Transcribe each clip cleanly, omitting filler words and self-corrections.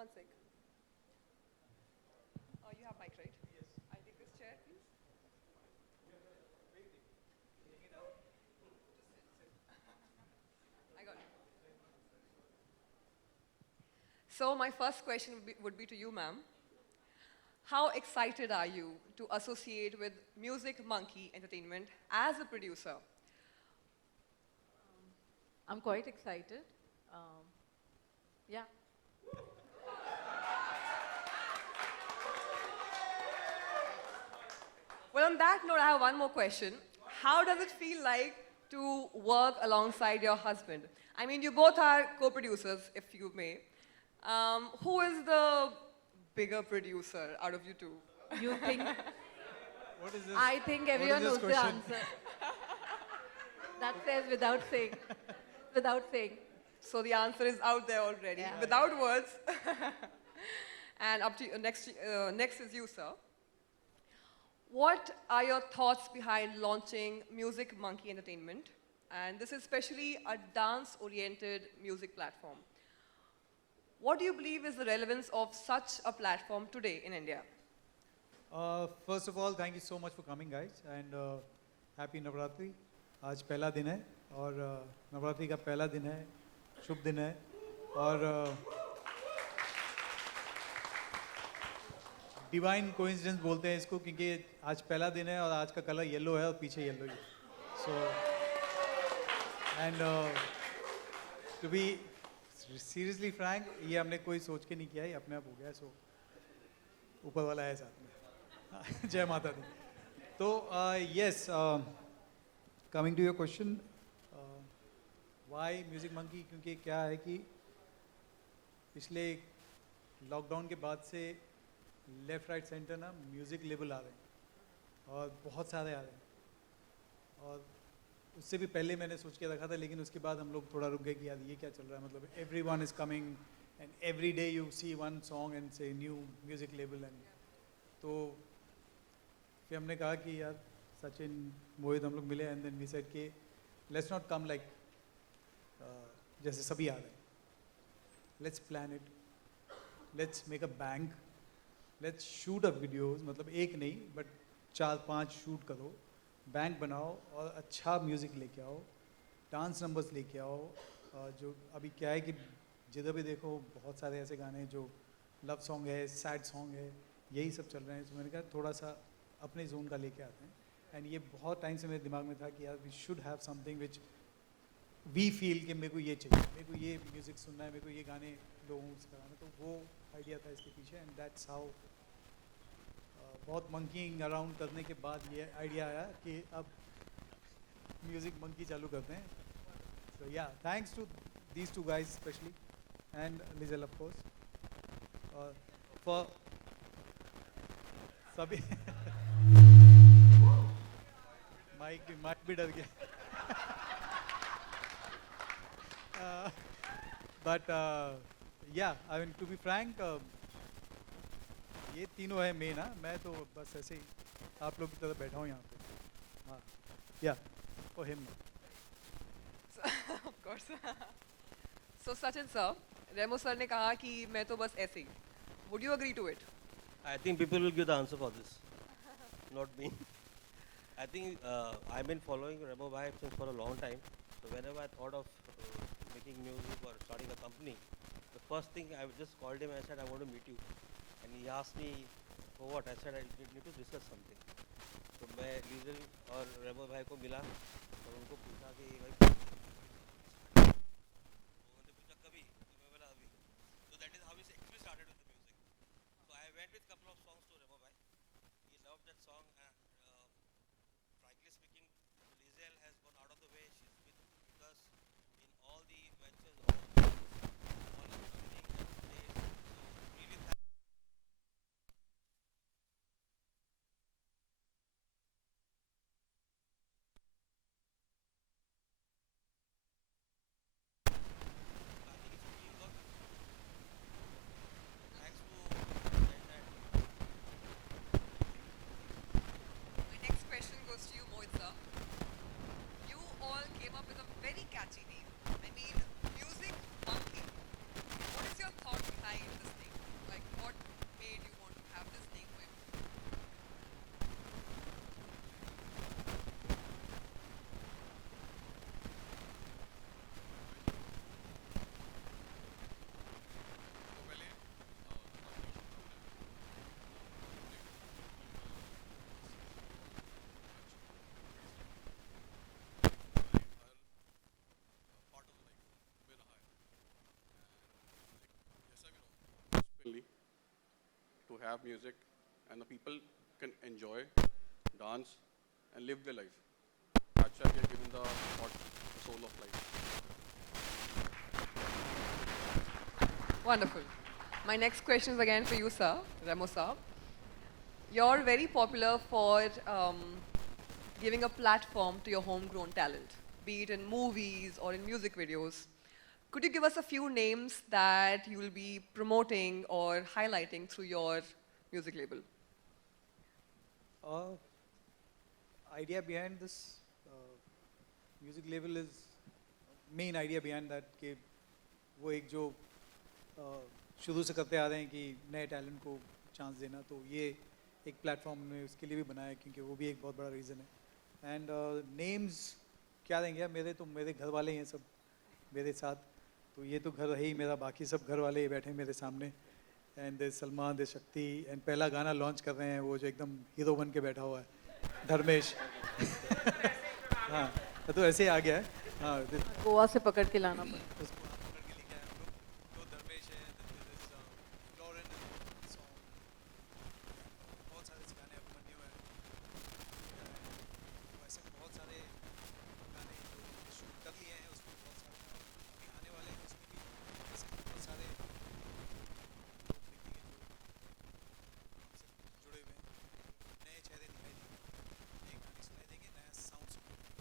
One sec. You have mic, right? Yes. I take this chair, please. I got it. So my first question would be to you, ma'am. How excited are you to associate with Music Monkey Entertainment as a producer? I'm quite excited. Um, yeah. Well, on that note, I have one more question. How does it feel like to work alongside your husband? I mean, you both are co-producers, if you may. Who is the bigger producer out of you two? You think, What is this? I think What is everyone this knows the question? answer. That says without saying. Without saying. So the answer is out there already, Yeah. without words. And up to you, next is you, sir. What are your thoughts behind launching Music Monkey Entertainment? And this is especially a dance-oriented music platform. What do you believe is the relevance of such a platform today in India? First of all, thank you so much for coming, guys, and happy Navratri. आज पहला दिन है और नवरात्रि का पहला दिन है, शुभ दिन है और डिवाइन कोइंसिडेंस बोलते हैं इसको क्योंकि आज पहला दिन है और आज का कलर येलो है और पीछे येलो ही है. So and to be seriously frank, ये हमने कोई सोच के नहीं किया है, अपने आप हो गया. So ऊपर वाला है साथ में. जय माता दी. तो yes, coming to your question, why Music Monkey? क्योंकि क्या है कि पिछले लॉकडाउन के बाद से लेफ़्ट राइट सेंटर ना म्यूज़िक लेबल आ रहे हैं और बहुत सारे आ रहे हैं और उससे भी पहले मैंने सोच के रखा था लेकिन उसके बाद हम लोग थोड़ा रुक गए कि यार ये क्या चल रहा है. मतलब everyone is coming and every day you see one song and say new music label and तो फिर हमने कहा कि यार सचिन मोहित हम लोग मिले एंड देन वी सेड कि लेट्स नॉट कम लाइक जैसे सभी आ रहे हैं. Let's plan it, let's make a bank, let's shoot a videos. मतलब एक नहीं बट 4-5 शूट करो, बैंक बनाओ और अच्छा म्यूज़िक लेके आओ, डांस नंबर्स लेके आओ. जो अभी क्या है कि जिधर भी देखो बहुत सारे ऐसे गाने हैं जो लव सॉन्ग है, सैड सॉन्ग है, यही सब चल रहे हैं. तो मैंने कहा थोड़ा सा अपने जोन का लेके आते हैं. एंड ये बहुत टाइम से मेरे दिमाग में था कि यार we should have something which we feel कि मेरे को ये चाहिए, मेरे को ये म्यूज़िक सुनना है, मेरे को ये गाने लोगों से कराना. तो वो आइडिया था इसके पीछे एंड दैट्स हाउ बहुत मंकीइंग अराउंड करने के बाद ये आइडिया आया कि अब म्यूज़िक मंकी चालू करते हैं. So ya thanks to these two guys specially and Lizelle of course for सभी. माइक भी डर गया. But ya I mean to be frank ये तीनों है मेन. मैं तो बस ऐसे ही आप लोग की तरह बैठा हूँ यहाँ पे. हाँ या for him. Of course. So Sachin sir, Remo sir ने कहा कि मैं तो बस ऐसे ही. Would you agree to it? I think people will give the answer for this, not me. I think I've been following Remo Bhai since for a long time. So whenever I thought of making music or starting a company, the first thing I just called him and I said I want to meet you. And he asked me for what? I said I need to discuss something. तो मैं लीजल और रेमो भाई को मिला और उनको पूछा कि भाई उन्होंने पूछा कभी तो मैं बोला अभी. So that is how we actually started with the music. So I went with couple of songs to Remo bhai. He loved that song and frankly speaking, Lizelle has gone out of the way. She's been with us in all the ventures, all the everything that she did. So really I think it's teamwork. Thanks to that have music and the people can enjoy, dance, and live their life. That's why we are given the heart, the soul of life. Wonderful. My next question is again for you, sir, Remo sir. You're very popular for giving a platform to your homegrown talent, be it in movies or in music videos. Could you give us a few names that you will be promoting or highlighting through your music label? Idea behind this music label is main idea behind that कि वो एक जो शुरू से करते आ रहे हैं कि नए टैलेंट को चांस देना, तो ये एक प्लेटफॉर्म में उसके लिए भी बनाया क्योंकि वो भी एक बहुत बड़ा रीज़न है. एंड नेम्स क्या देंगे, मेरे घर वाले हैं सब मेरे साथ, तो ये तो घर है ही मेरा, बाकी सब घर वाले ही बैठे हैं मेरे सामने. एंड दे सलमान, दे शक्ति, एंड पहला गाना लॉन्च कर रहे हैं वो जो एकदम हीरो बन के बैठा हुआ है, धर्मेश. हाँ, तो ऐसे ही आ गया है. हाँ, गोवा से पकड़ के लाना पड़ा. उसको हाथ पकड़ के लेके आए हम लोग. तो धर्मेश है, लॉरेन सॉन्ग, बहुत सारे गाने अब बने हुए हैं. वैसे बहुत सारे गाने जो शूट कर लिए हैं, उसमें बहुत सारे अभी आने वाले हैं, उसमें भी ऐसे बहुत सारे लोग दिखेंगे जो हमसे जुड़े हुए हैं. नए चेहरे दिखाई देंगे, नए गाने सुनाई देंगे, नया साउंड सुनाई देंगे.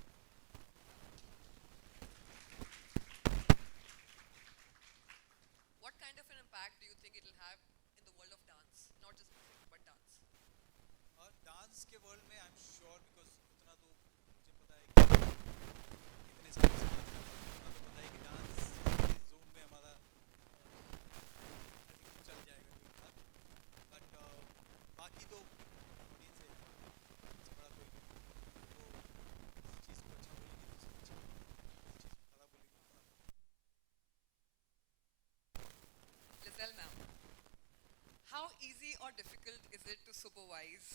What kind of an impact do you think it will have in the world of dance? Not just music, but dance. और डांस के वर्ल्ड में आई एम श्योर, बिकॉज उतना तो मुझे पता है कि इतने सालों से उतना तो पता है कि डांस के जोन में हमारा चल जाएगा कोई बात. बट बाकी तो ऑडियंस है, सबसे बड़ा कोई नहीं. तो किसी चीज़ को अच्छा बोलेगी तो सब अच्छा, किसी चीज़ को खराब बोलेगी तो खराब. Lizelle ma'am, how easy or difficult is it to supervise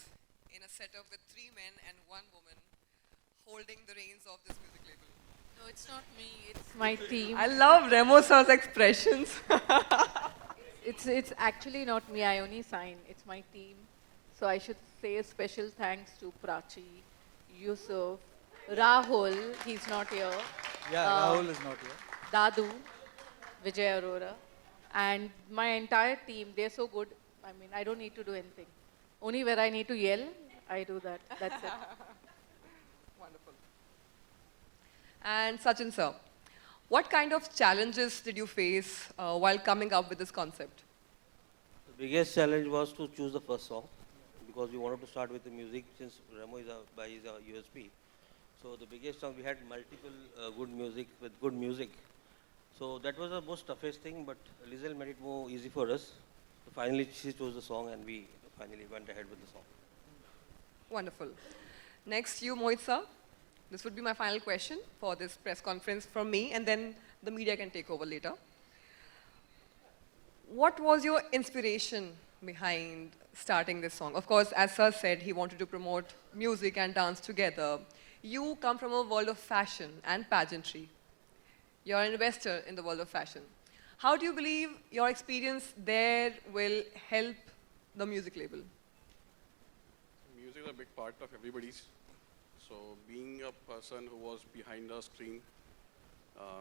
in a setup with 3 men and 1 woman holding the reins of this music label? No, it's not me. It's my team. I love Remo sir's expressions. It's actually not me. I only sign. It's my team. So I should say a special thanks to Prachi, Yusuf, Rahul. He's not here. Yeah, Rahul is not here. Dadu, Vijay Arora, and my entire team. They're so good. I mean, I don't need to do anything. Only where I need to yell, I do that. That's it. Wonderful. And Sachin sir, what kind of challenges did you face while coming up with this concept? The biggest challenge was to choose the first song because we wanted to start with the music since Remo is a USP. So the biggest song, we had multiple good music with good music. So that was the most toughest thing, but Lizelle made it more easy for us. So finally she chose the song and we finally went ahead with the song. Wonderful. Next, you, Mohit sir. This would be my final question for this press conference from me, and then the media can take over later. What was your inspiration behind starting this song? Of course, as sir said, he wanted to promote music and dance together. You come from a world of fashion and pageantry. You're an investor in the world of fashion. How do you believe your experience there will help the music label? Music is a big part of everybody's. So being a person who was behind the screen,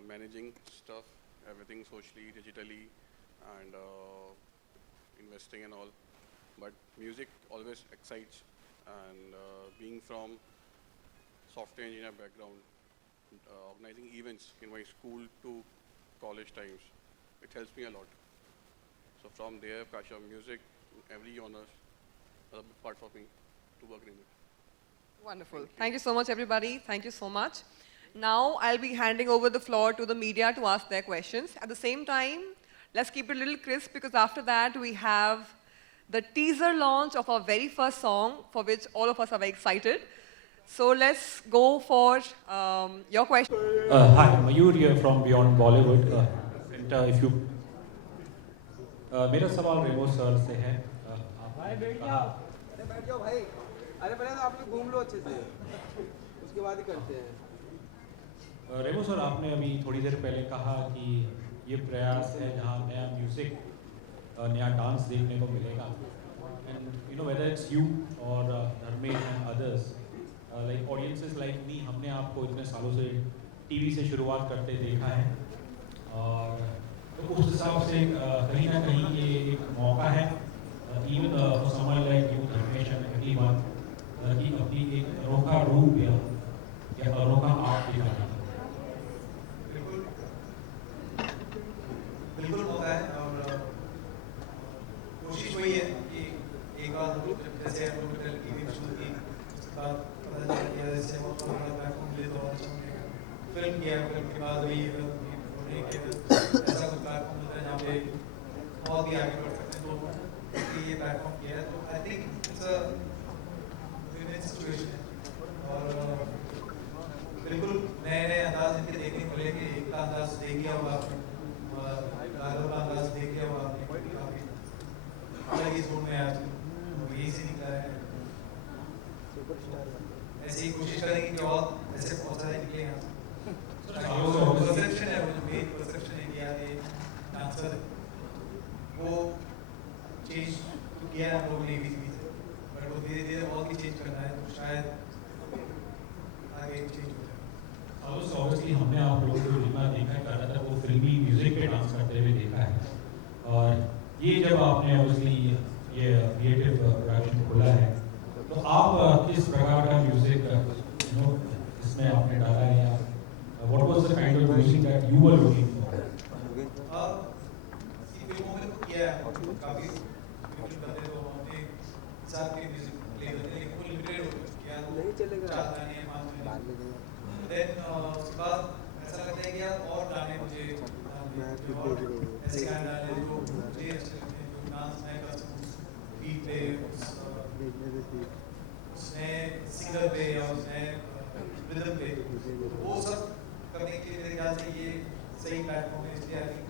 managing stuff, everything socially, digitally, and investing and all. But music always excites, and being from software engineer background, organizing events in my school to college times, it helps me a lot. So from there, passion of music, every honors, are a big part for me to work in it. Wonderful. Thank you so much, everybody. Thank you so much. Now, I'll be handing over the floor to the media to ask their questions. At the same time, let's keep it a little crisp because after that, we have the teaser launch of our very first song, for which all of us are very excited. So let's go for your question. Hi, Mayur here from Beyond Bollywood. If you, मेरा सवाल रेमो sir से है. भाई बैठ जाओ भाई. अरे पहले तो आप लोग घूम लो अच्छे से, उसके बाद ही करते हैं. रेमो सर, आपने अभी थोड़ी देर पहले कहा कि ये प्रयास है जहाँ नया म्यूजिक, नया डांस देखने को मिलेगा. and you know whether it's you or Dharmesh and others, like audiences like me, हमने आपको इतने सालों से टीवी से शुरुआत करते देखा है और तो उस हिसाब से कहीं ना कहीं ये एक मौका है even for someone like you, Dharmesh and everyone, कि अपनी एक अनोखा रूप या अनोखा आर्ट दिखाना। बिल्कुल बिल्कुल होता है और कोशिश वही है कि एक बार हम लोग जब जैसे हम लोग टीवी में शुरू की उसके बाद पता चला कि जैसे वो प्लेटफॉर्म मिले तो अच्छा मिलेगा, फिल्म किया, फिल्म के बाद वही ऐसा कुछ प्लेटफॉर्म मिलता है जहाँ पे बहुत भी आगे बढ़ सकते हैं, तो ये प्लेटफॉर्म किया है, तो I think it's a win win situation है। और बिल्कुल नए नए अंदाज इनके देखने को मिले कि एक का अंदाज देख लिया होगा आपने और राघव का अंदाज देख लिया होगा आपने, काफी अलग ही जोन में आज यही से निकला है। ऐसे ही कोशिश करेंगे कि और ऐसे बहुत सारे निकले यहाँ से। परसेप्शन है, वो जो मेन परसेप्शन है कि यार ये डांसर वो चेंज तो किया है हम लोगों ने बीच बीच, बट वो धीरे धीरे और भी चेंज करना है, तो शायद आगे चेंज हो जाए। ऑब्वियसली हमने आप लोगों को जितना देखा है ज़्यादातर वो फिल्मी म्यूजिक पे डांस करते हुए देखा है और ये जब आपने ऑब्वियसली ये क्रिएटिव प्रोडक्शन खोला है तो आप किस प्रकार का म्यूजिक यू नो इसमें आपने डाला है या what was the kind of music that you were looking for? फिल्मों में तो किया है काफी फिल्म करते तो हमने साथ के म्यूजिक प्ले करते हैं, लेकिन वो लिमिटेड हो गया, नहीं चलेगा 4 गाने 5 गाने। देन उसके बाद ऐसा लगता है कि यार और गाने मुझे ऐसे गाने डालने जो मुझे अच्छे लगते हैं, जो डांस मैं कर सकूँ बीट पे, उसने सिंगर पे या उसने रिदम पे, वो सब करने के लिए मेरे ख्याल से ये सही प्लेटफॉर्म है, इसलिए आई थिंक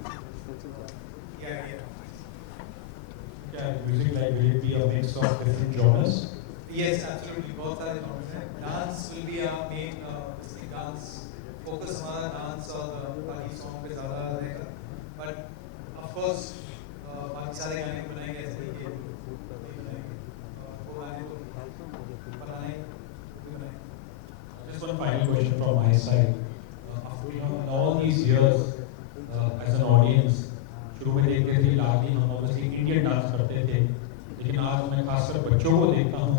ये आइडिया। क्या music like will it be a mix of different genres? Yes, absolutely, बहुत सारे जॉनर्स हैं। Dance will be our main, dance focus हमारा डांस और बाकी सॉन्ग पे ज़्यादा रहेगा, बट ऑफ कोर्स बाकी सारे गाने बनाएंगे ऐसे ही कि वो गाने तो बनाने ही बनाएंगे। Just one final question from my side. You know, in all these years, as an audience, शुरू में देखते थे लाली हम obviously इंडियन डांस करते थे, लेकिन आज मैं खासकर बच्चों को देखता हूँ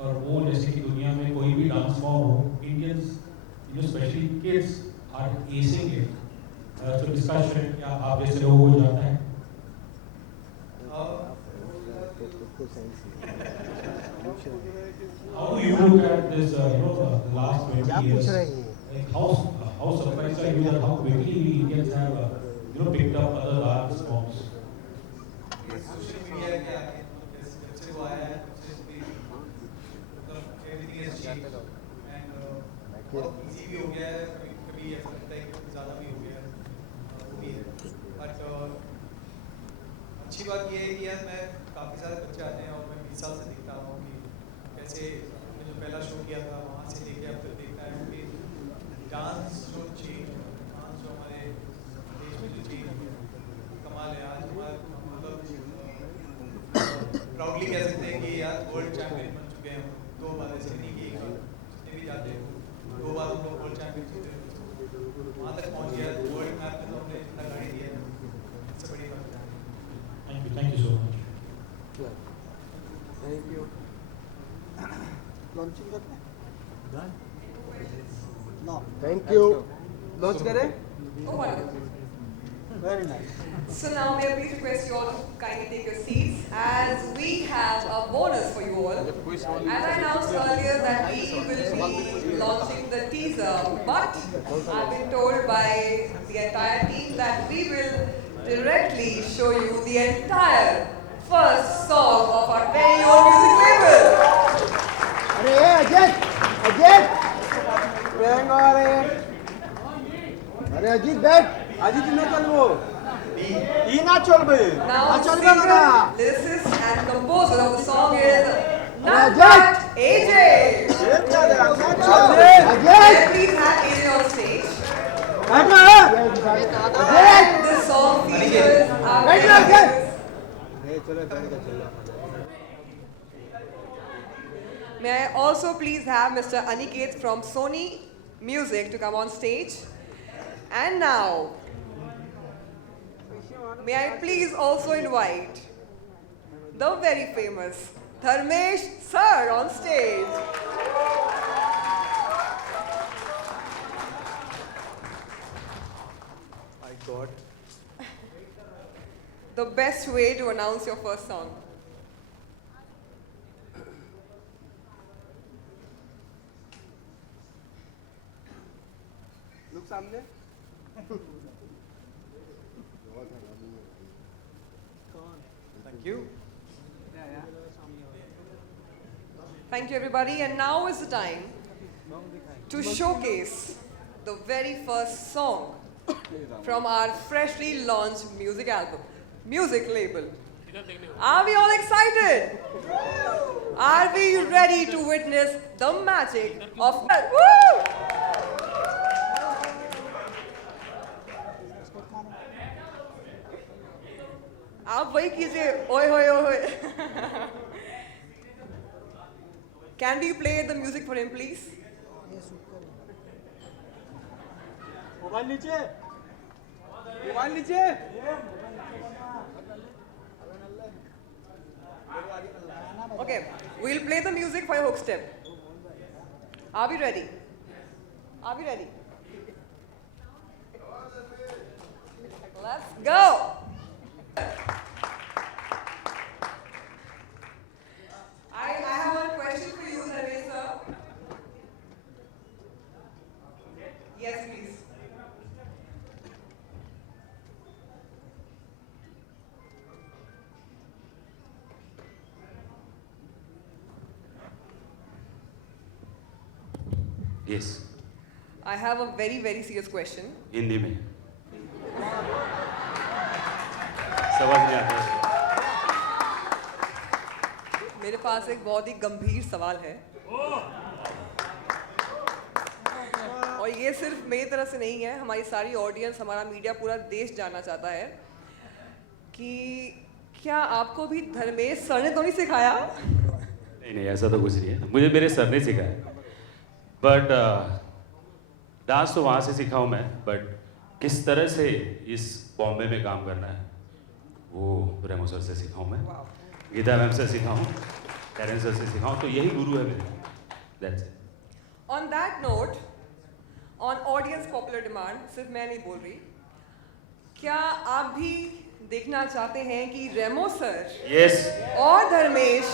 और वो जैसे कि दुनिया में कोई भी डांस फॉर्म हो, Indians, you know, especially kids are acing it. So discussion क्या आप जैसे लोगों को जाता है? How do you look at this, you know, the last 20 years? Like how surprised are you that how quickly we Indians have, you know, picked up other dance forms? Social media के आगे जब से वो आया है तब से मतलब एवरीथिंग इज चेंज्ड एंड बहुत इजी भी हो गया है, कभी कभी ऐसा लगता है कि ज़्यादा भी हो गया है, वो भी है, बट अच्छी बात ये है कि यार मैं काफ़ी सारे बच्चे आते हैं और मैं 20 साल से देखता रहा हूँ कि कैसे मैंने जो पहला शो किया था वहाँ से लेके अब तक देखता है कि डांस जो चेंज डांस जो हमारे देश में जो चेंज हुआ कमाल है। आज हमारे मतलब प्राउडली कह सकते हैं कि यार वर्ल्ड चैंपियन बन चुके हैं, 2 बार, ऐसे नहीं कि एक बार, जितने भी जाते हैं 2 बार हम लोग वर्ल्ड चैंपियन जीते हैं, वहाँ तक पहुँच गया, वर्ल्ड मैप में तो हमने इतना गाड़ी दिया है, इससे बड़ी बात है। Thank you so much. Thank you. Launching करते हैं? Thank you. लॉन्च करें? Oh, wonderful. Very nice. So now may I please request you all to kindly take your seats as we have a bonus for you all. As I announced earlier that we will be launching the teaser, but I've been told by the entire team that we will directly show you the entire first song of our very own music label. अरे अजीत, अजीत, अरे अजीत बैठ, अजीत न चलबो, ई ना चलबे, Now, चलबे singer, ना। lyricist and composer of the song is Ajay. Nat AJ. Ajit, May I please have AJ on stage? Ajit, And this song features our Ajay. very चलो बैठ के चलो। May I also please have Mr. Aniket from Sony Music to come on stage. And now, may I please also invite the very famous Dharmesh sir on stage. My God. The best way to announce your first song. Look सामने. Thank you. Thank you, everybody. And now is the time to showcase the very first song from our freshly launched music label. Are we all excited? Are we ready to witness the magic of... Woo! आप वही कीजिए, ओए होए ओए. Can we play the music for him, please? Mobile नीचे. Mobile नीचे. Okay, we'll play the music for your hook step. Are we ready? Are we ready? Let's go! I have one question for you, Dharmesh sir. Yes, please. Yes, I have a very, very serious question. Hindi में समझ नहीं आता. मेरे पास एक बहुत ही गंभीर सवाल है. और ये सिर्फ मेरी तरफ से नहीं है, हमारी सारी ऑडियंस, हमारा मीडिया, पूरा देश जानना चाहता है कि क्या आपको भी धर्मेश सर ने तो नहीं सिखाया? नहीं नहीं, ऐसा तो कुछ नहीं है. मुझे मेरे सर ने सिखाया, बट डांस तो वहाँ से सीखा हूँ मैं. बट किस तरह से इस बॉम्बे में काम करना है वो रेमो सर से सीखा हूँ मैं. गीता मैम से सीखा हूँ, कैरन सर से सीखा हूँ. तो यही गुरु है मेरे. That's it. On that note, on audience popular demand, सिर्फ मैं नहीं बोल रही, क्या आप भी देखना चाहते हैं कि रेमो सर Yes. और धर्मेश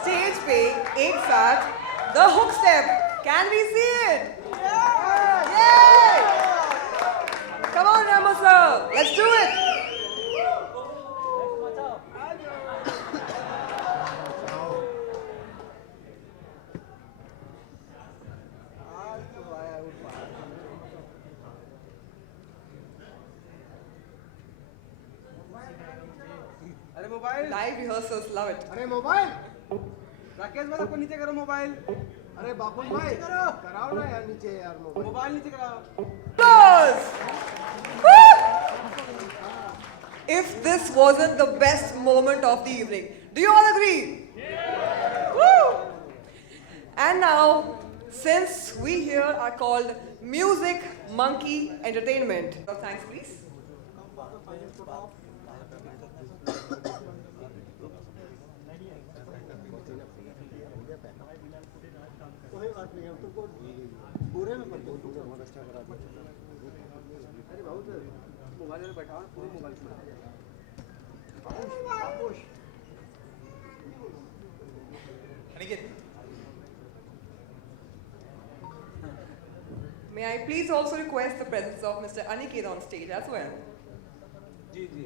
स्टेज पे एक साथ the hook step? Can we see it? Yay! Come on, Remo sir, let's do it. अरे mobile. Live rehearsals, love it. अरे मोबाइल. राकेश भाई आपको नीचे करो मोबाइल. अरे बापू भाई कराओ ना यार नीचे यार मोबाइल. मोबाइल नीचे कराओ. Applause! Woo! If this wasn't the best moment of the evening, do you all agree? Woo! And now, since we here are called Music Monkey Entertainment, thanks please. पूरे में पढ़ते हो बहुत अच्छा करा दिया. अरे बहुत मोबाइल में बैठा पूरे मोबाइल में. Aniket. May I please also request the presence of Mr. Aniket on stage as well? Ji ji.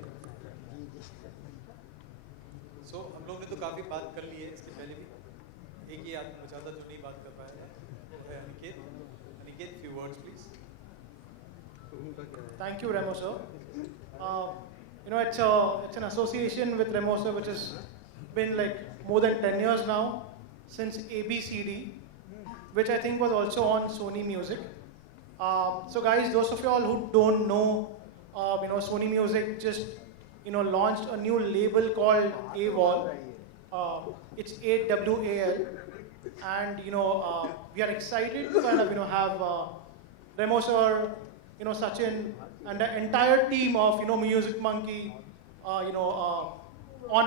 So हम लोग ने तो काफ़ी बात कर ली है इसके पहले भी. एक ही आदमी बचा था जो नहीं बात कर पाया है, वो है Aniket. Aniket, few words please. Thank you, Remo sir. It's an association with Remo sir which has been like more than 10 years now, since ABCD, which I think was also on Sony Music. So guys, those of you all who don't know, Sony Music just launched a new label called AWAL. It's AWAL, and we are excited to kind of have Remo sir, Sachin, and the entire team of Music Monkey, on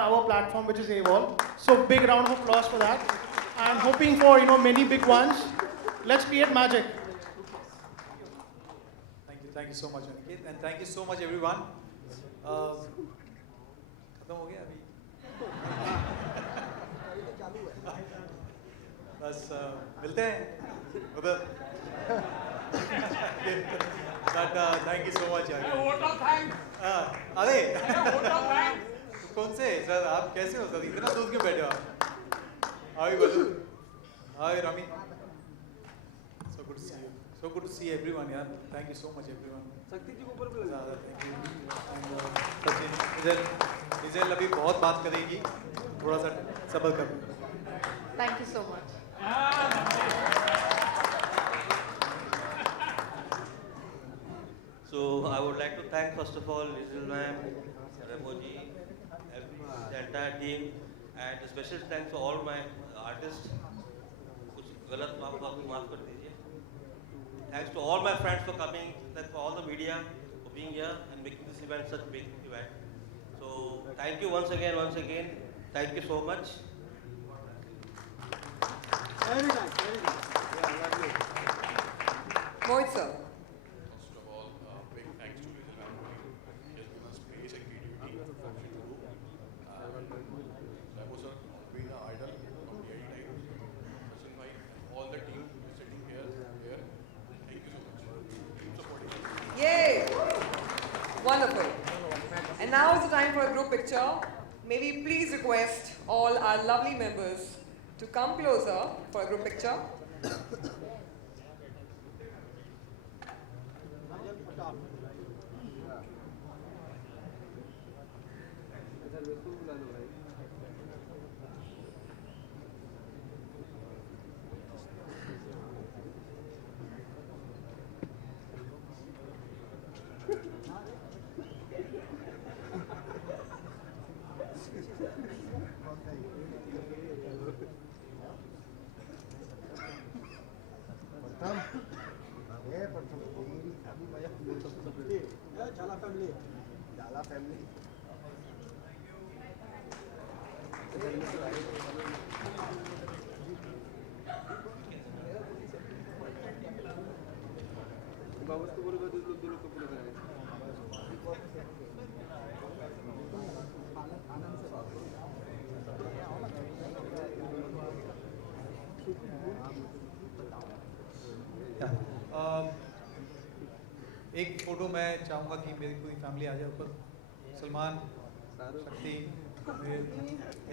our platform, which is AWOL. So big round of applause for that, and hoping for many big ones. Let's create magic. Thank you so much, Aniket, and thank you so much, everyone. खत्म हो गया अभी? बस मिलते हैं उधर. But thank you so much, यार. अरे कौन से सर, आप कैसे हो सर, इतना दूर क्यों बैठे हो आप? हाय बलू, हाय Rami. So good to see you. So good to see everyone, यार. Thank you so much, everyone. शक्ति जी को ऊपर बुला. Thank you. And सचिन, इजेल अभी बहुत बात करेगी, थोड़ा सा सब्र करो. Thank you so much. So I would like to thank first of all Lizel ma'am, Ramoji, the entire team, and a special thanks to all my artists. कुछ गलत माफ कर दीजिए. Thanks to all my friends for coming. Thanks for all the media for being here and making this event such a big event. So thank you once again. Thank you so much. Very nice, very nice. Yeah, lovely. Mohit sir. First of all, big thanks to Lizel ma'am. He has given us space and creativity for function to do. Remo sir, being an idol from the early times. Sachin bhai, all the team who is sitting here. Thank you so much. Keep supporting us. Yay! Wonderful. And now is the time for a group picture. May we please request all our lovely members to come closer for a group picture. इधर वैसे बुला लो भाई. झाला family बाबा तो बोलेगा तो दो लोग कपड़े कराए. एक फोटो मैं चाहूँगा कि मेरी पूरी फैमिली आ जाए ऊपर. सलमान, शक्ति,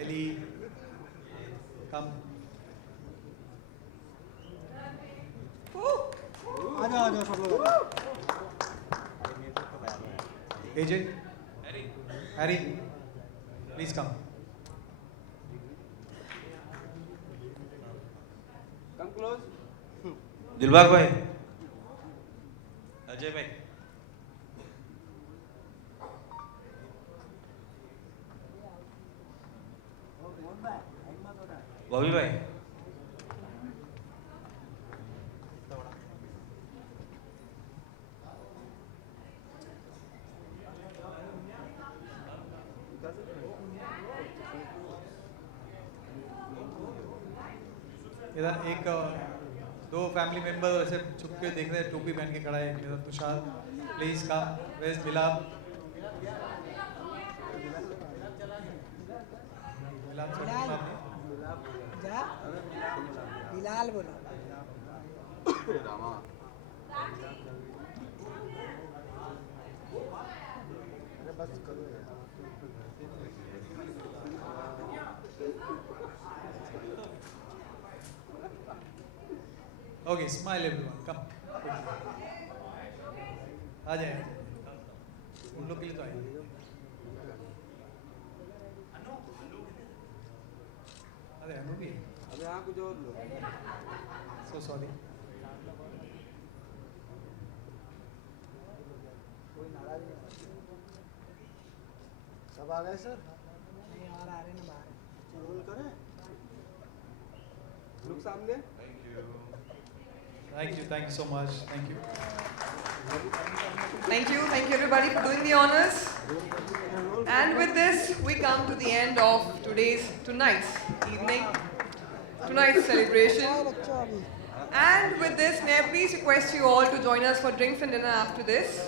एली, कम. आ जाओ सब लोग. Agent, Harry, please come. Come close. Dilbagh भाई, अजय भाई, बॉबी भाई, इधर एक दो फैमिली मेंबर ऐसे छुप के देख रहे हैं, टोपी पहन के खड़ा है. इधर तुषार, प्लीज कम. वेस्ट मिलाप, मिलाप सर, बिलाल बोलो. अरे बस करो. ओके, स्माइल एवरीवन, कम. आ जाए, उन लोग के लिए तो आए. अरे अनु भी. अब यहाँ कुछ और लो. So sorry. कोई नाराज नहीं. सब आ गए सर. नहीं और आ रहे ना बाहर. रोल करें. सामने. Thank you so much. Thank you. Thank you everybody for doing the honors. And with this, we come to the end of tonight's celebration. And with this, may I please request you all to join us for drinks and dinner after this.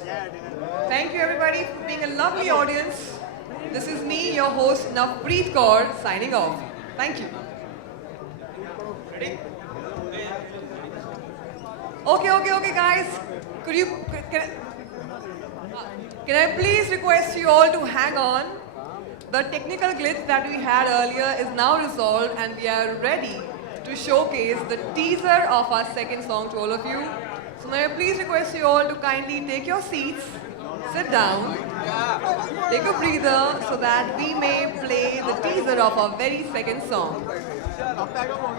Thank you everybody for being a lovely audience. This is me, your host Navpreet Kaur, signing off. Thank you. Okay, guys. Can I please request you all to hang on? The technical glitch that we had earlier is now resolved and we are ready to showcase the teaser of our second song to all of you. So may I please request you all to kindly take your seats, sit down, take a breather so that we may play the teaser of our very second song.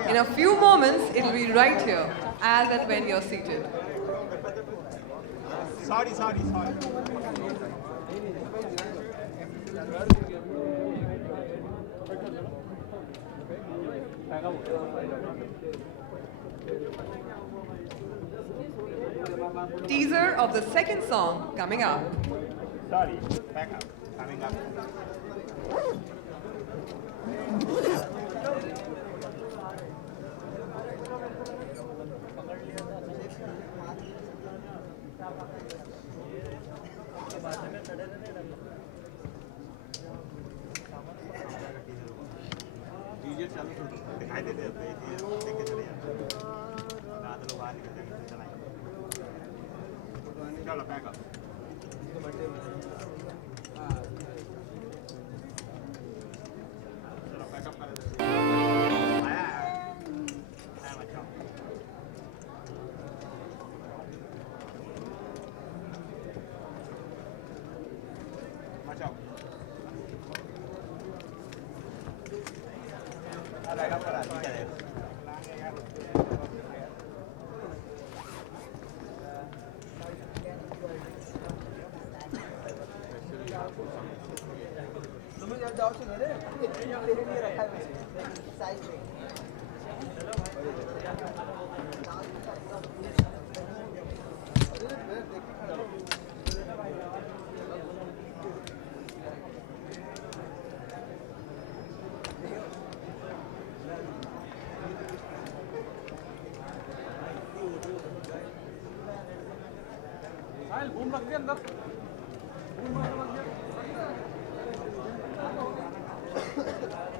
In a few moments, it will be right here, as and when you're seated. Sorry. Teaser of the second song coming up. Sorry, back up. Coming up. DJ चालू दिखाई देते हैं लेके चले जाते हैं रात लोग बाहर निकल जाएंगे चलाएंगे चलो बैक अप चलो बैक अप कर देते हैं आया बच्चों बचाओ बैकअप करा दी चलेगा तुम्हें जब जाओ से मेरे तेरे लिए रखा है साइज में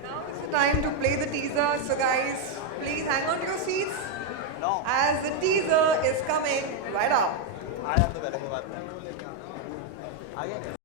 Now is the time to play the teaser. So guys, please hang on to your seats as the teaser is coming right up. आया तो पहले की बात है आगे